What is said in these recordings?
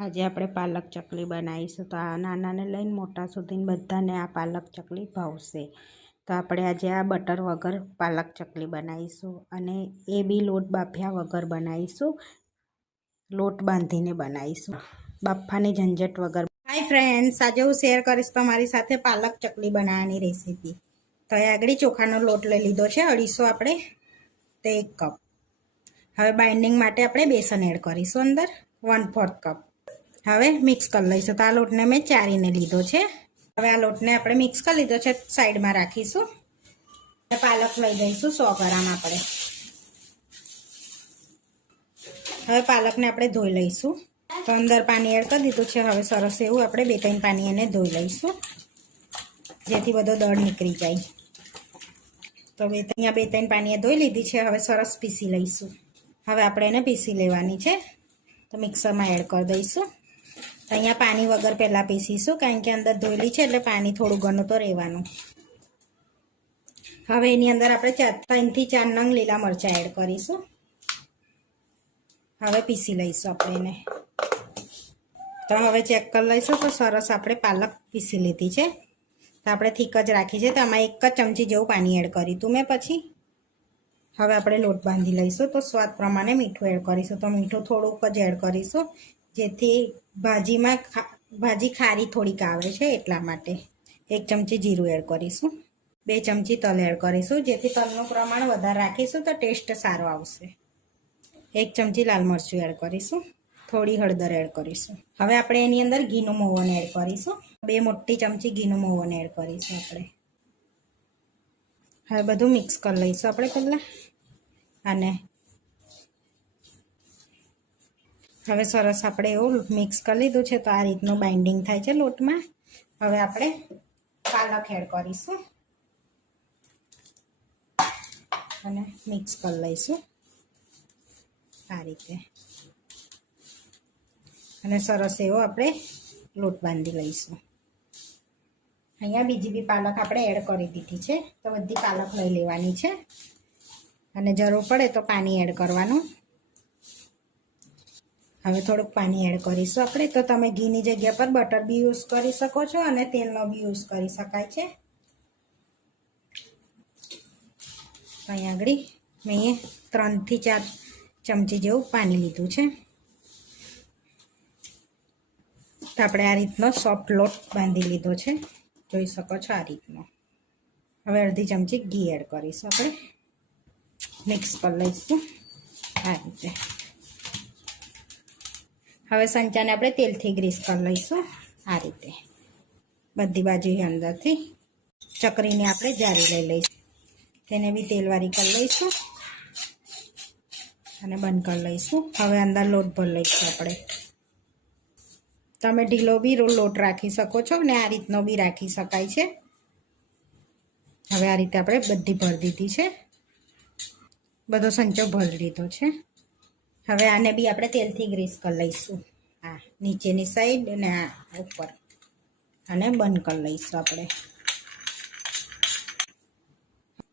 આજે આપણે પાલક ચકલી બનાવીશું. તો આ નાનાને લઈને મોટા સુધીને બધાને આ પાલક ચકલી ભાવશે. તો આપણે આજે આ બટર વગર પાલક ચકલી બનાવીશું અને એ બી લોટ બાફ્યા વગર બનાવીશું. લોટ બાંધીને બનાવીશું, બાફાની ઝંઝટ વગર. હાય ફ્રેન્ડ્સ, આજે હું શેર કરીશ તમારી સાથે પાલક ચકલી બનાવવાની રેસીપી. તો એ આગળ ચોખાનો લોટ લઈ લીધો છે 250 આપણે, તો 1 કપ. હવે બાઇન્ડિંગ માટે આપણે બેસન એડ કરીશું અંદર 1/4 કપ. હવે મિક્સ કરી લઈશું. તો આ લોટને મેં ચારીને લીધો છે. હવે આ લોટને આપણે મિક્સ કરી લીધો છે, સાઈડમાં રાખીશું. પાલક લઈ દઈશું 100 ગ્રામ આપણે. હવે પાલકને આપણે ધોઈ લઈશું. તો અંદર પાણી એડ કરી દીધું છે. હવે સરસ એવું આપણે 2-3 પાણી એને ધોઈ લઈશું, જેથી બધો દળ નીકળી જાય. તો અહીંયા 2-3 પાણીએ ધોઈ લીધી છે. હવે સરસ પીસી લઈશું. હવે આપણે એને પીસી લેવાની છે. તો મિક્સરમાં એડ કરી દઈશું. અહીંયા પાણી વગર પહેલાં પીસીશું, કારણ કે અંદર ધોયેલી છે એટલે પાણી થોડું ઘણું તો રહેવાનું. હવે એની અંદર આપણે 3 થી 4 નંગ લીલા મરચાં એડ કરીશું. હવે પીસી લઈશું આપણે એને. તો હવે ચેક કરી લઈશું. તો સરસ આપણે પાલક પીસી લીધી છે. તો આપણે થીક જ રાખી છે. તો આમાં 1 જ ચમચી જેવું પાણી એડ કર્યું હતું મેં. પછી હવે આપણે લોટ બાંધી લઈશું. તો સ્વાદ પ્રમાણે મીઠું એડ કરીશું. તો મીઠું થોડુંક જ એડ કરીશું, જેથી ભાજી ખારી થોડીક આવે છે એટલા માટે. 1 ચમચી જીરું એડ કરીશું. 2 ચમચી તલ એડ કરીશું, જેથી તલનું પ્રમાણ વધારે રાખીશું તો ટેસ્ટ સારો આવશે. 1 ચમચી લાલ મરચું એડ કરીશું. થોડી હળદર એડ કરીશું. હવે આપણે એની અંદર ઘીનું મોવન એડ કરીશું. 2 મોટી ચમચી ઘીનું મોવન એડ કરીશું આપણે. હવે બધું મિક્સ કરી લઈશું આપણે પહેલાં. અને હવે સરસ આપણે એવું મિક્સ કરી લીધું છે. તો આ રીતનું બાઇન્ડિંગ થાય છે લોટમાં. હવે આપણે પાલક એડ કરીશું અને મિક્સ કરી લઈશું આ રીતે. અને સરસ એવો આપણે લોટ બાંધી લઈશું. અહીંયા બીજી બી પાલક આપણે એડ કરી દીધી છે. તો બધી પાલક લઈ લેવાની છે અને જરૂર પડે તો પાણી એડ કરવાનું. હવે થોડુંક પાણી એડ કરીશું આપણે. તો તમે ઘીની જગ્યા પર બટર બી યુઝ કરી શકો છો અને તેલનો બી યુઝ કરી શકાય છે. અહીંયા આગળ મેં 3 થી 4 ચમચી જેવું પાણી લીધું છે. તો આપણે આ રીતનો સોફ્ટ લોટ બાંધી લીધો છે, જોઈ શકો છો આ રીતનો. હવે અડધી ચમચી ઘી એડ કરીશું આપણે. મિક્સ કરી લઈશું આ રીતે. હવે સંચાને આપણે તેલથી ગ્રીસ કરી લઈશું આ રીતે. બધી બાજુ અંદરથી ચકરીને આપણે જારી લઈ લઈશું. તેને બી તેલવાળી કરી લઈશું અને બંધ કરી લઈશું. હવે અંદર લોટ ભરી લઈશું આપણે. તમે ઢીલો બી લોટ રાખી શકો છો ને આ રીતનો બી રાખી શકાય છે. હવે આ રીતે આપણે બધી ભરી દીધી છે. બધો સંચો ભરી લીધો છે. હવે આને બી આપણે તેલથી ગ્રીસ કરી લઈશું. આ નીચેની સાઈડ અને આ ઉપર, અને બંધ કરી લઈશું આપણે.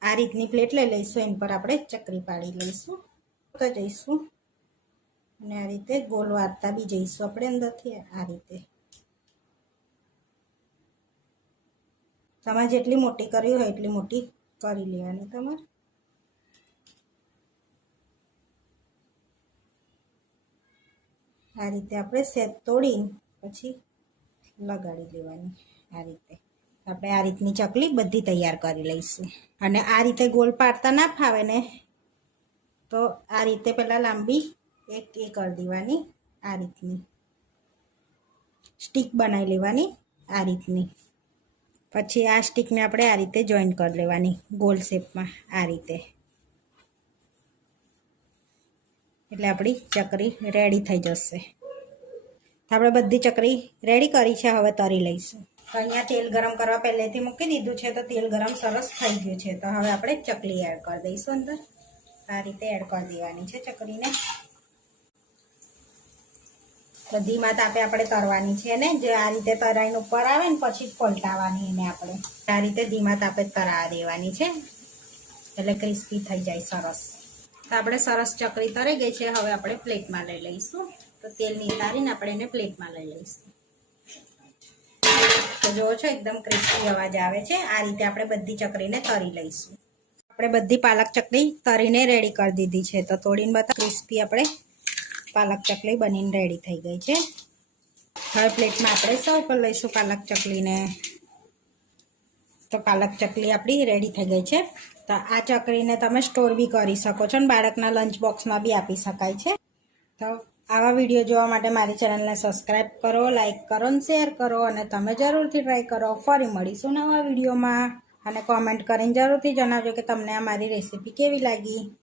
આ રીતની પ્લેટ લઈ લઈશું. એની પર આપણે ચકરી પાડી લઈશું. તો જઈશું અને આ રીતે ગોળ વાળતા બી જઈશું આપણે અંદરથી આ રીતે. તમારે જેટલી મોટી કરવી હોય એટલી મોટી કરી લેવાની તમારે. આ રીતે આપણે સેજ તોડી પછી લગાડી લેવાની આ રીતે. આપણે આ રીતની ચકલી બધી તૈયાર કરી લઈશું. અને આ રીતે ગોળ પાડતા ના ફાવે ને તો આ રીતે પહેલાં લાંબી એક કરી દેવાની. આ રીતની સ્ટીક બનાવી લેવાની આ રીતની. પછી આ સ્ટીકને આપણે આ રીતે જોઈન કરી લેવાની ગોલ શેપમાં આ રીતે. એટલે આપણી ચકરી રેડી થઈ જશે. આપણે બધી ચકરી રેડી કરી છે. હવે તરી લઈશું. તો અહીંયા તેલ ગરમ કરવા પહેલેથી મૂકી દીધું છે. તો તેલ ગરમ સરસ થઈ ગયું છે. તો હવે આપણે ચકલી એડ કરી દઈશું અંદર. આ રીતે એડ કરી દેવાની છે ચકરીને. તો ધીમા તાપે આપણે તરવાની છે ને. જે આ રીતે તરાઈને ઉપર આવે ને પછી પલટાવાની એને આપણે આ રીતે ધીમા તાપે તરાવા દેવાની છે, એટલે ક્રિસ્પી થઈ જાય સરસ. તો આપણે સરસ ચકરી તરી ગઈ છે. હવે આપણે પ્લેટમાં લઈ લઈશું. તો તો તેલ નિતારીને આપણે એને પ્લેટમાં લઈ લઈશું. તો જુઓ છો એકદમ ક્રિસ્પી અવાજ આવે છે. આ રીતે આપણે બધી ચકરીને તરી લઈશું. આપણે બધી પાલક ચકલી તરીને રેડી કરી દીધી છે. તો તોડીને બતા ક્રિસ્પી આપણે પાલક ચકલી બનીને રેડી થઈ ગઈ છે. હવે પ્લેટમાં આપણે સર્વ કરી લઈશું પાલક ચકલીને. તો પાલક ચકલી આપણી રેડી થઈ ગઈ છે. તો આ ચકરીને તમે સ્ટોર બી કરી શકો છો અને બાળકના લંચ બોક્સમાં બી આપી શકાય છે. તો આવા વિડીયો જોવા માટે મારી ચેનલને સબસ્ક્રાઈબ કરો, લાઈક કરો અને શેર કરો અને તમે જરૂરથી ટ્રાય કરો. ફરી મળીશું નવા વિડીયોમાં અને કોમેન્ટ કરીને જરૂરથી જણાવજો કે તમને આ મારી રેસીપી કેવી લાગી.